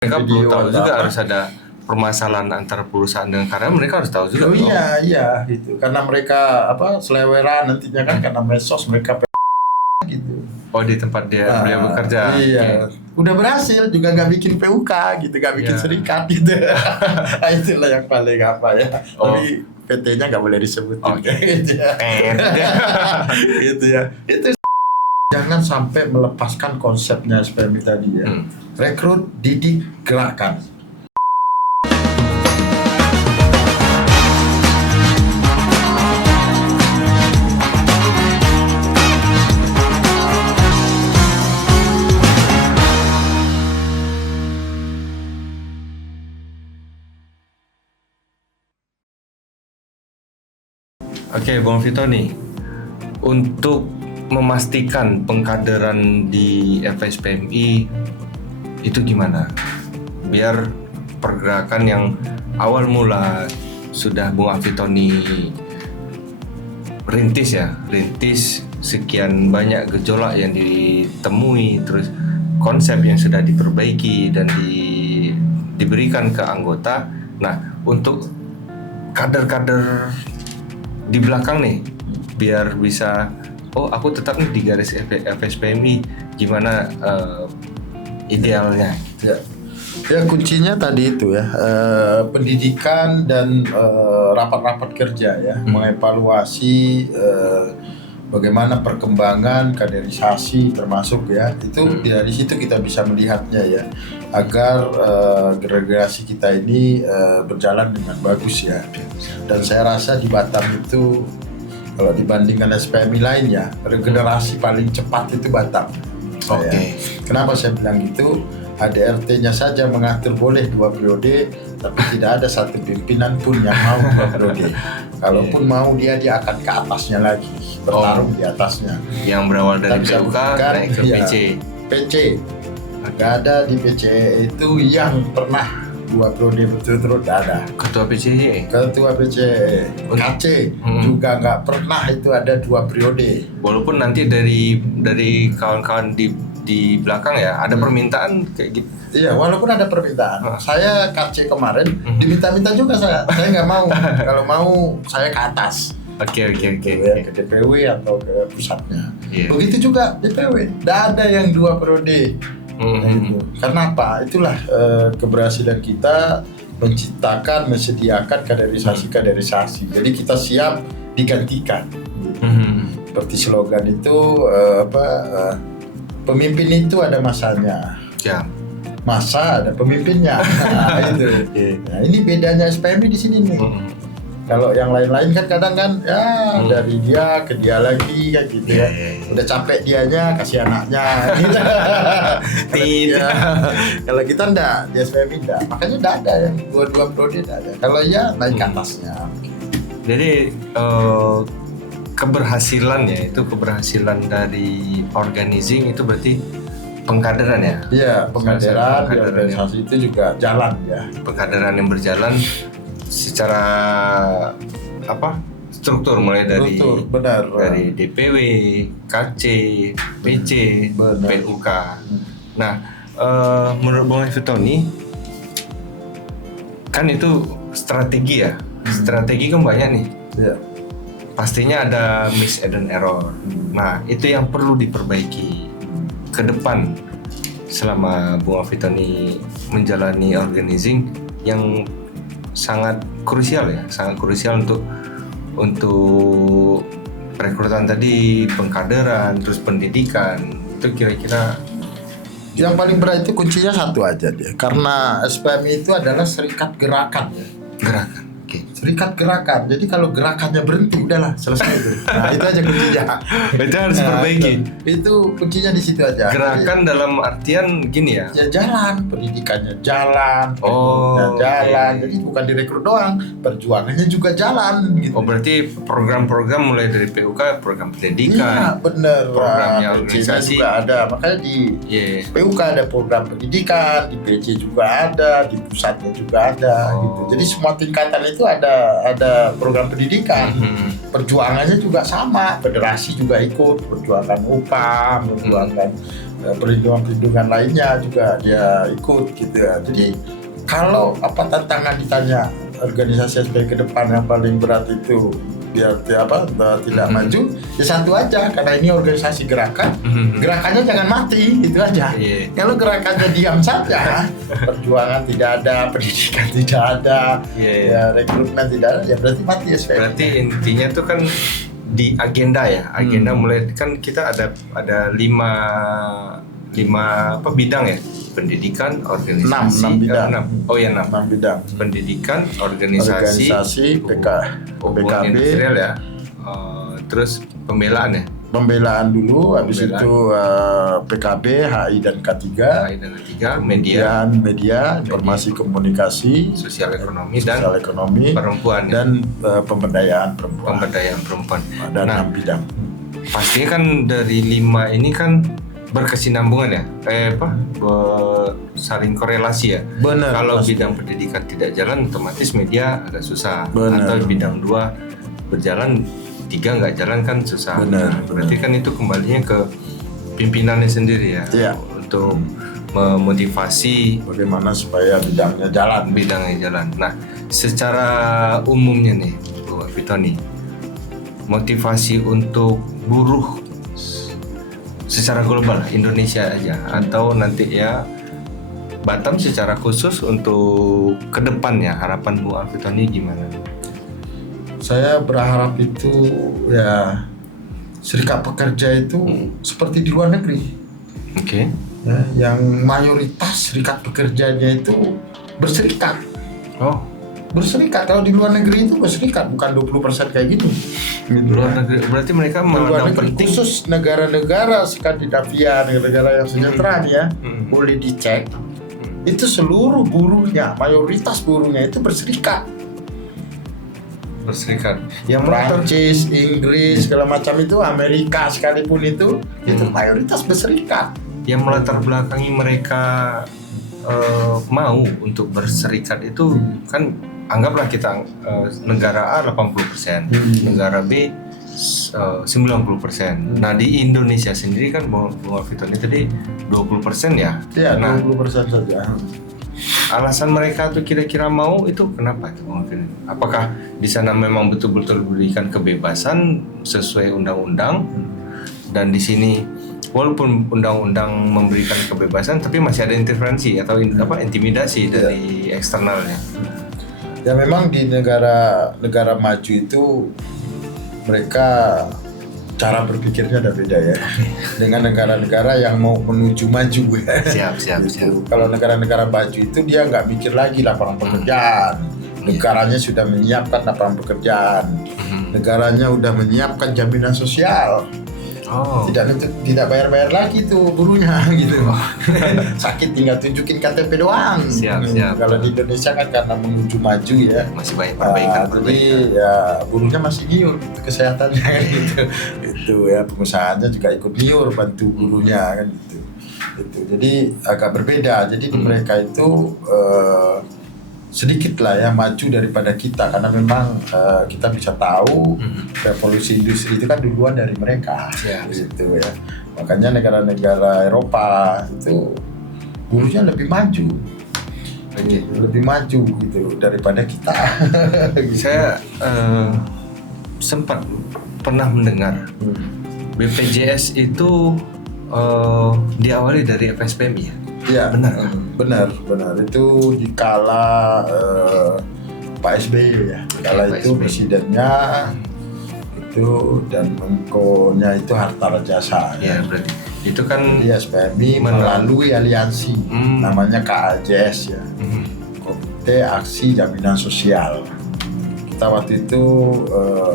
Mereka perlu video tahu atau juga apa. harus ada permasalahan antara perusahaan dengan karyawan, mereka harus tahu juga. Oh iya gitu. Karena mereka seleweran nantinya kan karena medsos mereka gitu. Oh, di tempat dia beliau bekerja. Iya. Udah berhasil juga nggak bikin PUK gitu, nggak bikin Iya. serikat gitu. Nah, itulah yang paling apa ya. Oh. Tapi PT-nya nggak boleh disebutin. Oke. Gitu ya. Gitu ya. Itu jangan sampai melepaskan konsepnya SPMI tadi ya. Rekrut, didik, gerakkan. Oke, Bang Vito nih, untuk memastikan pengkaderan di FSPMI itu gimana? Biar pergerakan yang awal mula sudah Bung Afitoni rintis sekian banyak gejolak yang ditemui, terus konsep yang sudah diperbaiki dan diberikan ke anggota. Nah, untuk kader-kader di belakang nih, biar bisa aku tetap nih di garis FSPMI, gimana idealnya? Ya kuncinya tadi itu ya, pendidikan dan rapat-rapat kerja ya, mengevaluasi bagaimana perkembangan kaderisasi termasuk ya, itu dari situ kita bisa melihatnya ya, agar generasi kita ini berjalan dengan bagus ya. Dan saya rasa di Batam itu kalau dibandingkan SPMI lain ya, regenerasi paling cepat itu Batam. Oke. Kenapa saya bilang gitu? ADRT-nya saja mengatur boleh 2 periode, tapi tidak ada satu pimpinan pun yang mau 2 periode. Kalaupun mau dia akan ke atasnya lagi, bertarung di atasnya. Yang berawal dari Tapi saya PUK buktikan, naik ke iya, PC. Nggak ada di PC itu yang pernah 2 periode berturut-turut, nggak ada. Ketua PCJ. Ketua PC KC juga nggak pernah itu ada 2 periode. Walaupun nanti dari kawan-kawan di belakang ya ada permintaan kayak gitu. Iya, walaupun ada permintaan. Saya KC kemarin diminta-minta juga saya nggak mau. Kalau mau saya ke atas. Oke. Ya, ke DPW atau ke pusatnya. Iya. Begitu juga DPW. Nggak ada yang 2 periode. Gitu. Karena apa? Itulah keberhasilan kita menyediakan kaderisasi. Jadi kita siap digantikan. Seperti slogan itu pemimpin itu ada masanya. Ya. Masa ada pemimpinnya. Nah, itu. Nah, ini bedanya SPMI di sini nih. Kalau yang lain-lain kan kadang kan dari dia ke dia lagi kan gitu ya. Udah capek dianya kasih anaknya gitu. Kalau kita enggak, di SPMI enggak. Makanya enggak ada yang 2 periode enggak ada. Kalau ya naik ke atasnya. Jadi keberhasilan dari organizing itu berarti pengkaderan ya? Iya, pengkaderan di Pengkaderan organisasi itu juga jalan ya. Pengkaderan yang berjalan secara struktur, mulai dari benar. dari DPW, KC, PC, Benar. PUK. Nah, menurut Bung Fitoni kan itu strategi ya. Strategi kan banyak nih. Iya. Pastinya ada miss and error. Nah, itu yang perlu diperbaiki ke depan selama Bung Fitoni menjalani organizing yang sangat krusial untuk perekrutan tadi, pengkaderan, terus pendidikan. Itu kira-kira Yang paling berat itu kuncinya satu aja dia. Karena SPMI itu adalah serikat gerakan ya. gerakan. Oke. Serikat gerakan. Jadi kalau gerakannya berhenti udahlah selesai itu. Nah, itu aja kuncinya. Itu harus diperbaiki. Itu kuncinya di situ aja. Gerakan dalam artian gini ya. Ya jalan, pendidikannya jalan, Oh, rekrutnya jalan. oke. Jadi bukan direkrut doang, perjuangannya juga jalan gitu. Oh, berarti program-program mulai dari PUK, program Iya, pendidikan, bener. programnya Nah, organisasi. PC-nya juga ada. Makanya di Iya. PUK ada program pendidikan, di PC juga ada, di pusatnya juga ada Oh. gitu. Jadi semua tingkatan itu ada ada program pendidikan. Perjuangannya juga sama, federasi juga ikut perjuangan upah, perjuangan perlindungan lainnya juga dia ikut gitu ya. Jadi kalau apa tantangan ditanya organisasi SPI ke depan yang paling berat itu biar tidak maju, ya satu aja, karena ini organisasi gerakan, gerakannya jangan mati, itu aja. Kalau gerakannya diam saja, perjuangan tidak ada, pendidikan tidak ada, ya rekrutmen tidak ada, ya berarti mati SPI. Berarti intinya tuh kan di agenda ya, agenda mulai kan kita ada lima bidang ya, pendidikan, organisasi, 6 bidang. 6 bidang. Pendidikan, organisasi, PKB, industrial ya, terus pembelaan ya. Pembelaan dulu, habis itu PKB, HI dan K3, media, informasi komunikasi, sosial ekonomi, perempuan dan pemberdayaan perempuan. Ada 6 bidang. Pastinya kan dari 5 ini kan berkesinambungan ya, saling korelasi ya. Benar. Kalau pasti. bidang pendidikan tidak jalan, otomatis media agak susah. Benar. Atau bidang 2 berjalan, 3 nggak jalan kan susah. Benar. Berarti kan itu kembalinya ke pimpinannya sendiri ya, untuk memotivasi bagaimana supaya bidangnya jalan. Nah, secara umumnya nih, Bu Fitoni, motivasi untuk buruh secara global Indonesia aja atau nanti ya Batam secara khusus untuk kedepannya, harapan Bu Alfitoni gimana? Saya berharap itu ya serikat pekerja itu seperti di luar negeri. Oke. Ya, yang mayoritas serikat pekerjanya itu berserikat. Berserikat, kalau di luar negeri itu berserikat, bukan 20% kayak gitu. Luar negeri berarti mereka memandang penting. Khusus negara-negara Skandinavia, negara-negara yang sejahtera ya, boleh dicek. Itu seluruh buruhnya, mayoritas buruhnya itu berserikat. Yang Prancis, Inggris, segala macam itu, Amerika sekalipun itu mayoritas berserikat. Yang melatar belakangi mereka mau untuk berserikat itu kan, anggaplah kita negara A 80%, negara B 90%. Nah di Indonesia sendiri kan Bu Alfitoni tadi 20% ya? Iya, nah, 20% saja. Alasan mereka tuh kira-kira mau itu kenapa itu mungkin? Apakah di sana memang betul-betul diberikan kebebasan sesuai undang-undang, dan di sini walaupun undang-undang memberikan kebebasan tapi masih ada intervensi atau intimidasi dari eksternalnya? Ya memang di negara maju itu mereka cara berpikirnya ada beda ya dengan negara-negara yang mau menuju maju ya. Siap. Kalau negara-negara maju itu dia nggak mikir lagi lapangan pekerjaan. Negaranya sudah menyiapkan lapangan pekerjaan. Negaranya udah menyiapkan jaminan sosial. Tidak bayar lagi tuh buruhnya gitu. Sakit tinggal tunjukin KTP doang. Siap. Kalau di Indonesia kan karena menuju maju ya, masih banyak perbaikan. Jadi ya buruhnya masih nyiur kesehatannya kan gitu. Itu ya, pengusahanya juga ikut nyiur bantu buruhnya kan gitu. Jadi agak berbeda. Jadi di mereka itu sedikit lah ya maju daripada kita, karena memang kita bisa tahu revolusi industri itu kan duluan dari mereka gitu ya. Makanya negara-negara Eropa itu buruhnya lebih maju gitu daripada kita. Saya sempat pernah mendengar BPJS itu diawali dari FSPMI ya? Iya, benar. Itu dikala Pak SBY ya. Kala itu SBY. Presidennya itu dan Menko-nya itu Harta Rajasa. Ya, berarti itu kan SPMI melalui aliansi namanya KAJS ya. Komite Aksi Jaminan Sosial. Kita waktu itu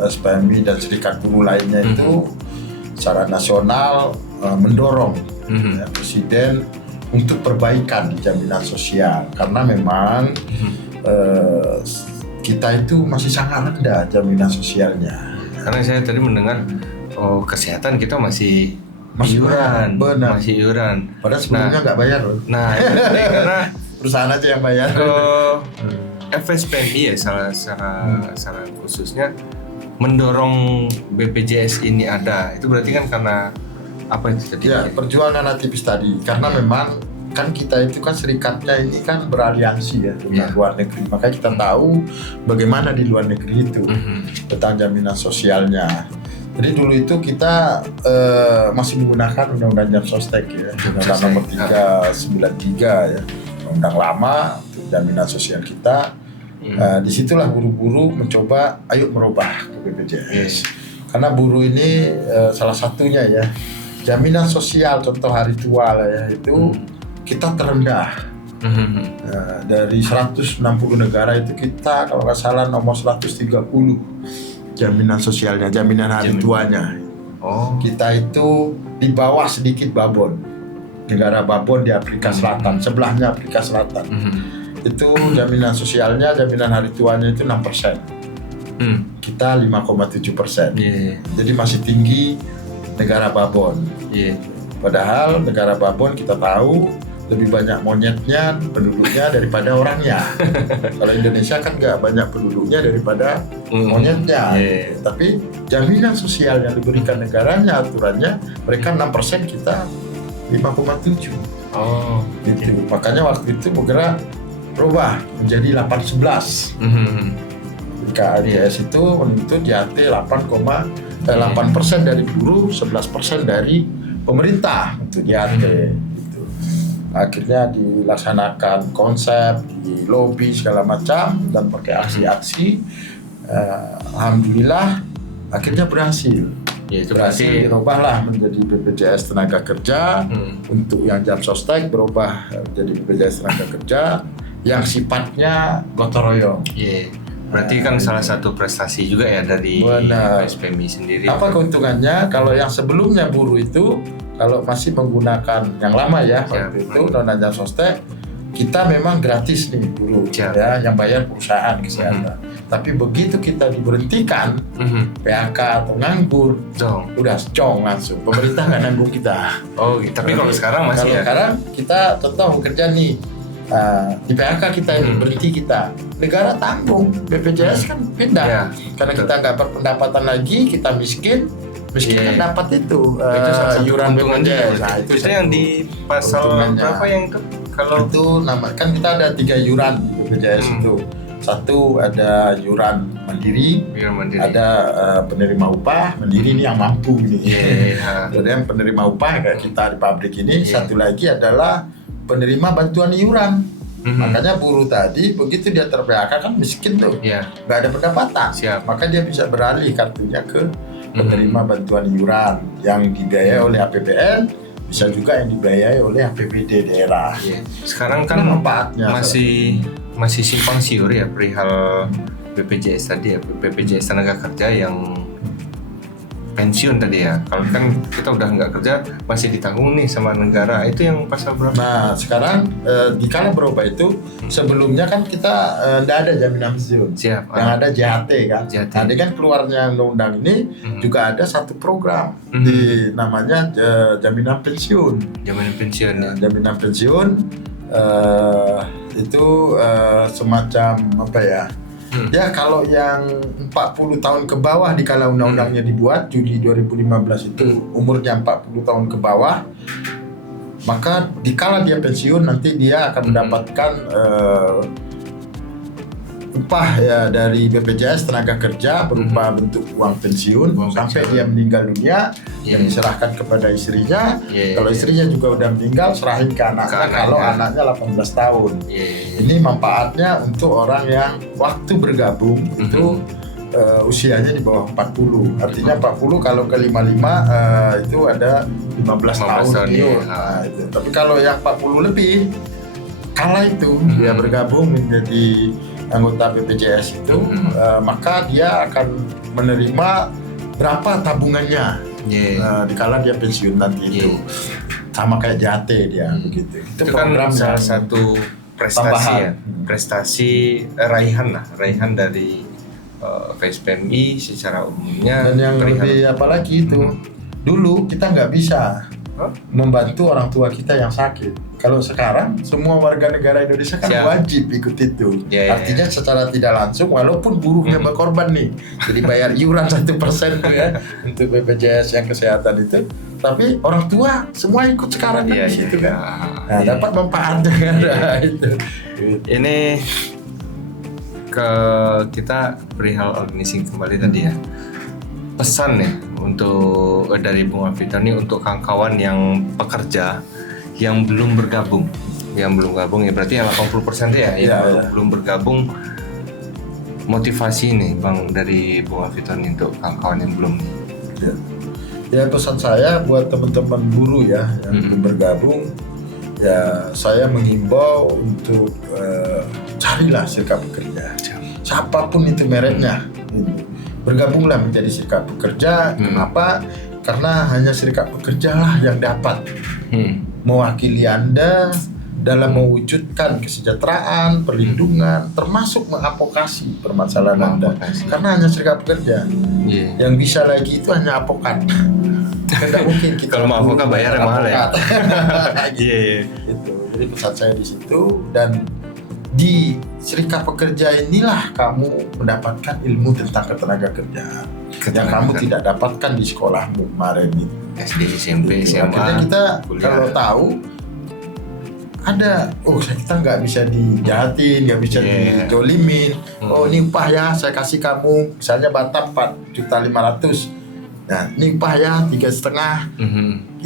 SPMI dan serikat buruh lainnya itu secara nasional mendorong Presiden untuk perbaikan di jaminan sosial, karena memang kita itu masih sangat rendah jaminan sosialnya. Karena saya tadi mendengar kesehatan kita masih iuran. Padahal sebelumnya nggak bayar loh. Nah, itu karena perusahaan aja yang bayar. FSPMI ya secara khususnya mendorong BPJS ini ada, itu berarti kan karena apa itu tadi? Ya, perjuangan aktivis tadi, karena memang kan kita itu kan serikatnya ini kan beraliansi ya dengan luar negeri, makanya kita tahu bagaimana di luar negeri itu tentang jaminan sosialnya. Jadi dulu itu kita masih menggunakan Undang-Undang Jam Sostek ya, Undang-Undang nomor 393 ya, undang lama untuk jaminan sosial kita. Disitulah buruh-buruh mencoba ayo merubah ke BPJS. Karena buruh ini salah satunya ya, jaminan sosial contoh hari tua lah ya, itu kita terendah. Dari 160 negara itu kita kalau nggak salah nomor 130 jaminan sosialnya, jaminan hari tuanya. Kita itu di bawah sedikit Babon, negara Babon di Afrika Selatan, sebelahnya Afrika Selatan. Itu jaminan sosialnya, jaminan hari tuanya itu 6%. Kita 5,7%. Jadi masih tinggi negara Babon. Padahal negara Babon kita tahu lebih banyak monyetnya, penduduknya daripada orangnya. Kalau Indonesia kan nggak banyak penduduknya daripada monyetnya. Tapi jaminan sosial yang diberikan negaranya, aturannya, mereka 6%, kita 5,7. Gitu. Makanya waktu itu bergerak berubah menjadi 8-11. KAJS itu menuntut JAT 8% dari buruh, 11% dari pemerintah untuk JAT. Akhirnya dilaksanakan konsep, di lobby segala macam dan pakai aksi-aksi. Alhamdulillah akhirnya berhasil. Itu berhasil dirubahlah menjadi BPJS Tenaga Kerja. Untuk yang Jam Sostek berubah menjadi BPJS Tenaga Kerja yang sifatnya gotong royong. Berarti kan salah satu prestasi juga ya dari FSPMI sendiri. Apa keuntungannya? Kalau yang sebelumnya buruh itu kalau masih menggunakan yang lama ya, waktu itu Undang-Undang Jam Sostek, kita memang gratis nih buruh ya, yang bayar perusahaan kesehatan. Tapi begitu kita diberhentikan, PHK atau nganggur, udah cong langsung. Pemerintah nggak nanggung kita. Tapi kalau sekarang masih ya? Sekarang kita contoh bekerja nih, di PHK kita ini berhenti kita, negara tanggung, BPJS kan pindah. Karena kita nggak berpendapatan lagi, kita miskin kan dapat itu iuran BPJS. Nah, itu yang di pasal berapa yang itu? Kalau itu kan kita ada 3 iuran di BPJS itu. Satu ada iuran mandiri, ada penerima upah mandiri ini yang mampu ini. Kemudian penerima upah kayak kita di pabrik ini. Satu lagi adalah penerima bantuan iuran. Makanya buruh tadi begitu dia ter-PHK kan miskin tuh, nggak ada pendapatan. Maka dia bisa beralih kartunya ke penerima bantuan iuran yang dibiayai oleh APBN, bisa juga yang dibiayai oleh APBD daerah. Sekarang kan masih simpang siur ya perihal BPJS tadi ya, BPJS Tenaga Kerja yang pensiun tadi ya. Kalau kan kita udah nggak kerja masih ditanggung nih sama negara, itu yang pasal berapa? Nah sekarang dikala berubah itu sebelumnya kan kita nggak ada jaminan pensiun, yang ada JHT kan. Tadi kan keluarnya undang-undang ini juga ada satu program di namanya jaminan pensiun. Jaminan pensiun. Jaminan pensiun itu semacam apa ya? Ya kalau yang 40 tahun ke bawah dikala undang-undangnya dibuat Juli 2015 itu umurnya 40 tahun ke bawah, maka dikala dia pensiun nanti dia akan mendapatkan upah ya dari BPJS Tenaga Kerja berupa bentuk uang pensiun sampai dia meninggal dunia yang diserahkan kepada istrinya. Kalau istrinya juga udah meninggal serahin ke anaknya kalau anaknya 18 tahun. Ini manfaatnya untuk orang yang waktu bergabung itu usianya di bawah 40. Artinya 40 kalau ke 55 itu ada 15 tahun itu. Itu. Tapi kalau yang 40 lebih kala itu dia bergabung menjadi anggota BPJS itu, maka dia akan menerima berapa tabungannya dikala dia pensiun nanti itu. Sama kayak JAT dia begitu. Itu kan salah satu prestasi prestasi raihan dari FSPMI secara umumnya. Dan yang lebih apalagi itu dulu kita nggak bisa membantu orang tua kita yang sakit. Kalau sekarang semua warga negara Indonesia kan Siap. wajib ikut itu. Ya, Artinya secara tidak langsung, walaupun buruhnya berkorban nih, jadi bayar iuran 1% tuh ya untuk BPJS yang kesehatan itu, tapi orang tua semua ikut sekarang kan Iya, di situ iya, kan. iya. Nah, dapat manfaatnya kan itu. Ini ke kita perihal organizing kembali tadi ya. Pesan nih untuk dari Bung Alvito nih untuk kawan-kawan yang pekerja yang belum bergabung. Yang belum gabung ya berarti yang 80% itu ya, yang Iya, belum, iya. belum bergabung. Motivasi nih Bang dari Bung Alvito nih untuk kawan-kawan yang belum. Ya. Ya, pesan saya buat teman-teman buruh ya yang belum bergabung, ya saya menghimbau untuk carilah serikat pekerja. Siapapun itu mereknya, bergabunglah menjadi serikat pekerja. Kenapa? Karena hanya serikat pekerja lah yang dapat mewakili Anda dalam mewujudkan kesejahteraan, perlindungan, termasuk mengadvokasi permasalahan Anda. Mengadvokasi. Karena hanya serikat pekerja. Iya. Yang bisa lagi itu hanya advokat. Tidak mungkin kita Kalau mau advokat bayarnya mahal ya. Advokat. Iya, iya. Itu. Jadi pesan saya di situ, dan di serikat pekerja inilah kamu mendapatkan ilmu tentang ketenaga kerjaan yang kamu tidak dapatkan di sekolahmu kemarin itu. SD, SMP, Gitu. SMA. Akhirnya kita kuliah. kalau tahu ada, kita nggak bisa dijahatin, nggak bisa Iya. dijolimin. Oh, ini upah ya, saya kasih kamu, misalnya Batam 4.500.000. Nah, ini upah ya 3,5.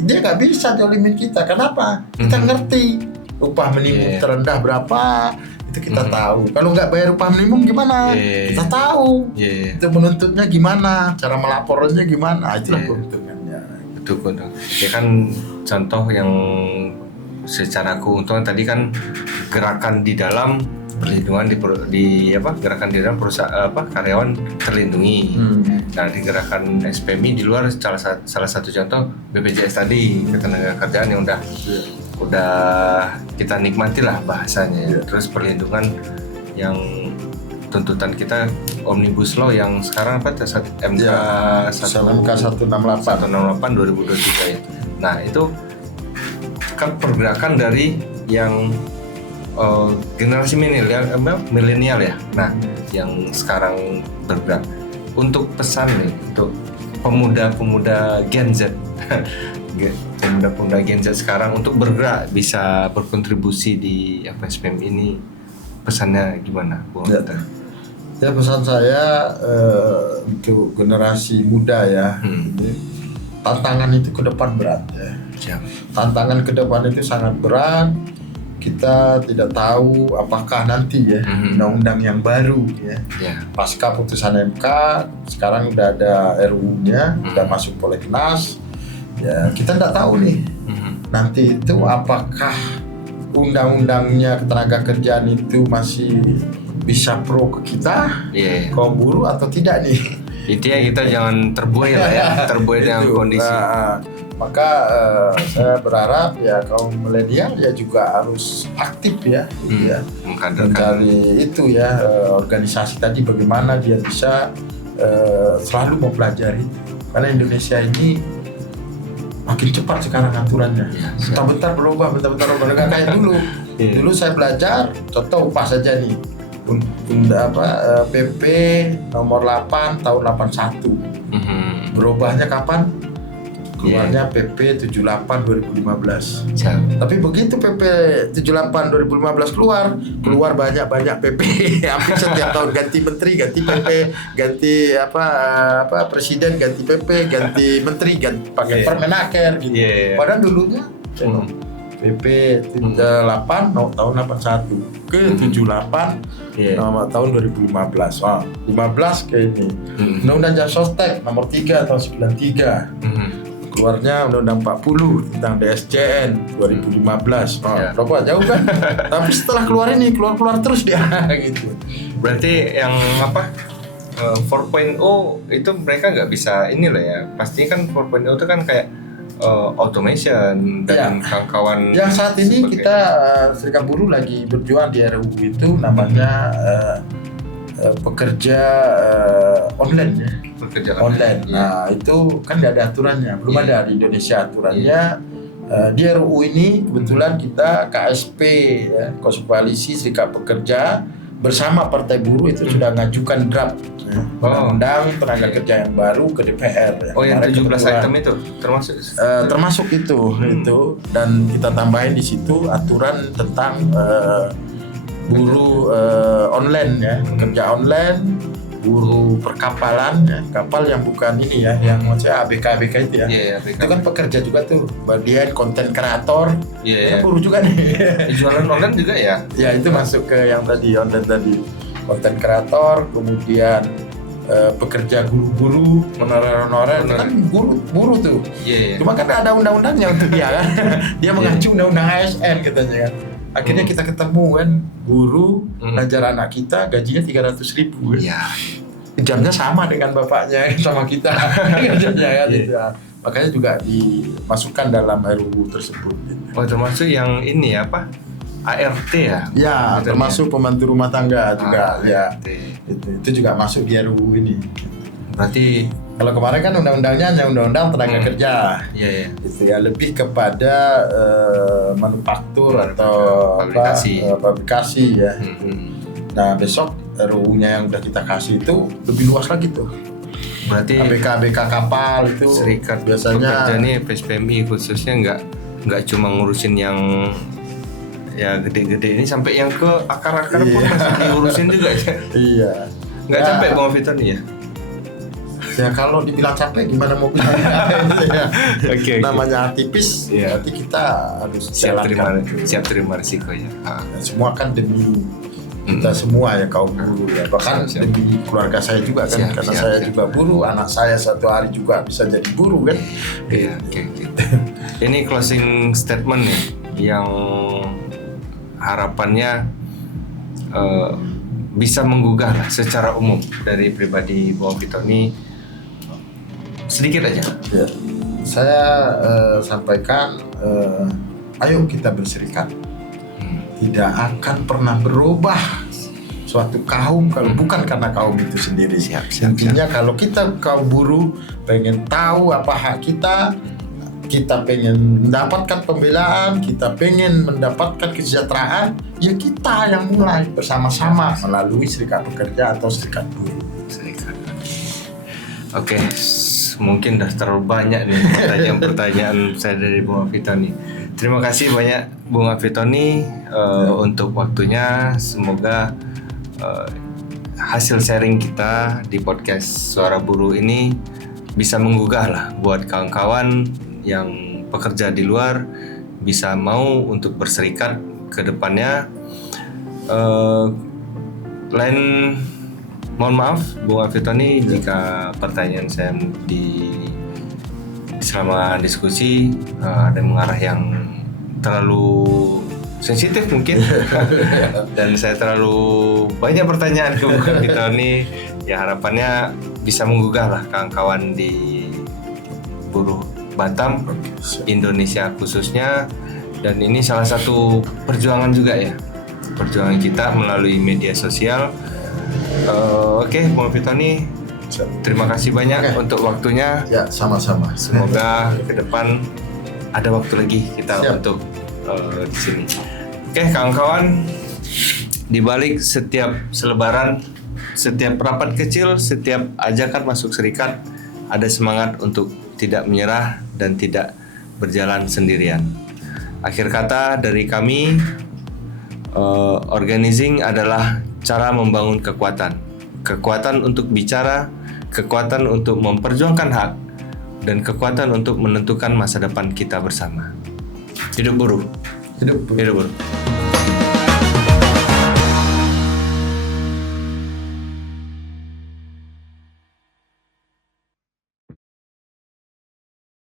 Dia nggak bisa jolimin kita. Kenapa? Kita ngerti upah minimum Iya. terendah berapa, itu kita tahu. Kalau nggak bayar upah minimum gimana? Iya. Kita tahu. Iya. Itu menuntutnya gimana, cara melapornya gimana, itulah Iya. keuntungannya. Betul. Ya kan contoh yang secara keuntungan tadi kan gerakan di dalam perlindungan gerakan di dalam perusahaan karyawan terlindungi. Nah, di gerakan SPMI di luar salah satu contoh BPJS tadi, ketenagakerjaan yang udah kita nikmati lah bahasanya. Terus perlindungan yang tuntutan kita Omnibus Law yang sekarang apa MK Ya, MK 168 168 2023 ya. Nah, itu kan pergerakan dari yang generasi milenial ya. Nah, yang sekarang bergerak untuk pesan nih untuk pemuda-pemuda Gen Z. Pemuda-pemuda Gen Z sekarang untuk bergerak bisa berkontribusi di FSPM ini, pesannya gimana, Bu? Ya, pesan saya untuk generasi muda ya, ini, tantangan itu ke depan berat ya. Siap. Tantangan ke depan itu sangat berat. Kita tidak tahu apakah nanti ya undang-undang yang baru ya, pasca putusan MK sekarang udah ada RUU-nya, udah masuk prolegnas. Ya, kita tidak tahu nih nanti itu apakah undang-undangnya ketenagakerjaan itu masih bisa pro ke kita, kaum buruh atau tidak nih. Intinya kita jangan terbuai lah ya, terbuai dengan kondisi. Maka saya berharap ya kaum milenial ya juga harus aktif ya, gitu ya, mencari itu ya organisasi tadi bagaimana dia bisa selalu mempelajari, karena Indonesia ini makin cepat sekarang aturannya, bentar-bentar berubah, nggak kayak dulu. Dulu saya belajar, contoh upah saja nih, PP nomor 8 tahun 81, berubahnya kapan? Keluarnya PP 78 2015. Tapi begitu PP 78 2015 keluar banyak PP. Hampir setiap tahun ganti menteri, ganti PP, ganti presiden, ganti PP, ganti menteri, ganti pakai Permenaker gitu. Padahal dulunya PP 78 tahun 81 ke 78 tahun 2015. 15 ke ini. Undang-Undang Jasa Sostek nomor 3 tahun 93. Keluarnya Undang-Undang 40 tentang DSJN 2015. Coba jauh kan? Tapi setelah keluar ini keluar terus dia gitu. Berarti yang 4.0 itu mereka nggak bisa ini lah ya. Pastinya kan 4.0 itu kan kayak automation dan kawan-kawan. Yang saat ini kita Serikat Buruh lagi berjuang di RUU itu namanya pekerja online ya. Pekerja online. Nah, itu kan nggak ada aturannya, belum ada di Indonesia aturannya. Di RUU ini kebetulan kita KSP ya, Koalisi Serikat Pekerja bersama Partai Buruh itu sudah mengajukan draft undang-undang tenaga kerja yang baru ke DPR. Ya. Oh, yang Kemarin 17 item itu termasuk? Termasuk itu dan kita tambahin di situ aturan tentang buruh online ya, kerja online, buruh perkapalan ya, kapal yang bukan ini ya, yang maksudnya ABK itu ya. ABK. Itu kan pekerja juga tuh, bagian konten kreator. Kan buruh juga nih. Jualan online juga ya? Ya itu masuk ke yang tadi online tadi, konten kreator, kemudian pekerja guru-guru, honorer kan buruh tuh. Cuma kan ada undang-undangnya untuk dia kan. Dia mengacu undang-undang ASN katanya kan. Akhirnya kita ketemu kan, guru ngajar anak kita gajinya 300.000 kan. Iya. Jamnya sama dengan bapaknya sama kita. Gajinya kan gitu. Makanya juga dimasukkan dalam RUU tersebut gitu. Oh, termasuk yang ini apa? ART ya? Ya, termasuk pembantu rumah tangga juga ya. Itu juga masuk di RUU ini. Berarti kalau kemarin kan undang-undangnya hanya undang-undang tenaga kerja. Iya. Gitu ya, lebih kepada manufaktur atau pabrikasi ya. Nah, besok RUU-nya yang udah kita kasih itu lebih luas lagi tuh. Berarti ABK kapal itu serikat biasanya pekerja nih PSPMI khususnya nggak cuma ngurusin yang ya gede-gede ini, sampai yang ke akar-akar pun masih diurusin juga ya. Iya. Nggak capek Bang Alvito nih ya? Ya kalau dibilang capek gimana mau bilang ya. Namanya aktivis, berarti kita harus siap terima risiko ya. Semua kan demi kita semua ya, kaum buruh ya. Bahkan demi keluarga saya juga kan, karena saya juga buruh, anak saya satu hari juga bisa jadi buruh kan. Iya, oke. Ini closing statement nih yang harapannya bisa menggugah lah secara umum dari pribadi Bung Alvito ini, sedikit aja. Ya, saya sampaikan, ayo kita berserikat. Tidak akan pernah berubah suatu kaum kalau bukan karena kaum itu sendiri. Intinya kalau kita kaum buruh pengen tahu apa hak kita, kita pengen mendapatkan pembelaan, kita pengen mendapatkan kesejahteraan, ya kita yang mulai bersama-sama melalui serikat pekerja atau serikat buruh. Oke, mungkin dah terlalu banyak nih pertanyaan saya dari Bung Alvito nih. Terima kasih banyak Bung Alvito nih untuk waktunya. Semoga hasil sharing kita di podcast Suara Buruh ini bisa menggugah lah buat kawan-kawan yang pekerja di luar, bisa mau untuk berserikat ke depannya. Mohon maaf Bung Alvito nih jika pertanyaan saya selama diskusi ada mengarah yang terlalu sensitif mungkin dan saya terlalu banyak pertanyaan ke Bung Alvito nih. Ya harapannya bisa menggugah lah kawan-kawan di buruh Batam, Indonesia khususnya, dan ini salah satu perjuangan juga ya, perjuangan kita melalui media sosial. Oke, Bung Alvito nih, terima kasih banyak untuk waktunya. Ya, sama-sama. Semoga ke depan ada waktu lagi kita untuk di sini. Oke, kawan-kawan, di balik setiap selebaran, setiap rapat kecil, setiap ajakan masuk serikat, ada semangat untuk tidak menyerah dan tidak berjalan sendirian. Akhir kata dari kami, organizing adalah cara membangun kekuatan untuk bicara, kekuatan untuk memperjuangkan hak, dan kekuatan untuk menentukan masa depan kita bersama. Hidup buruh. Hidup buruh.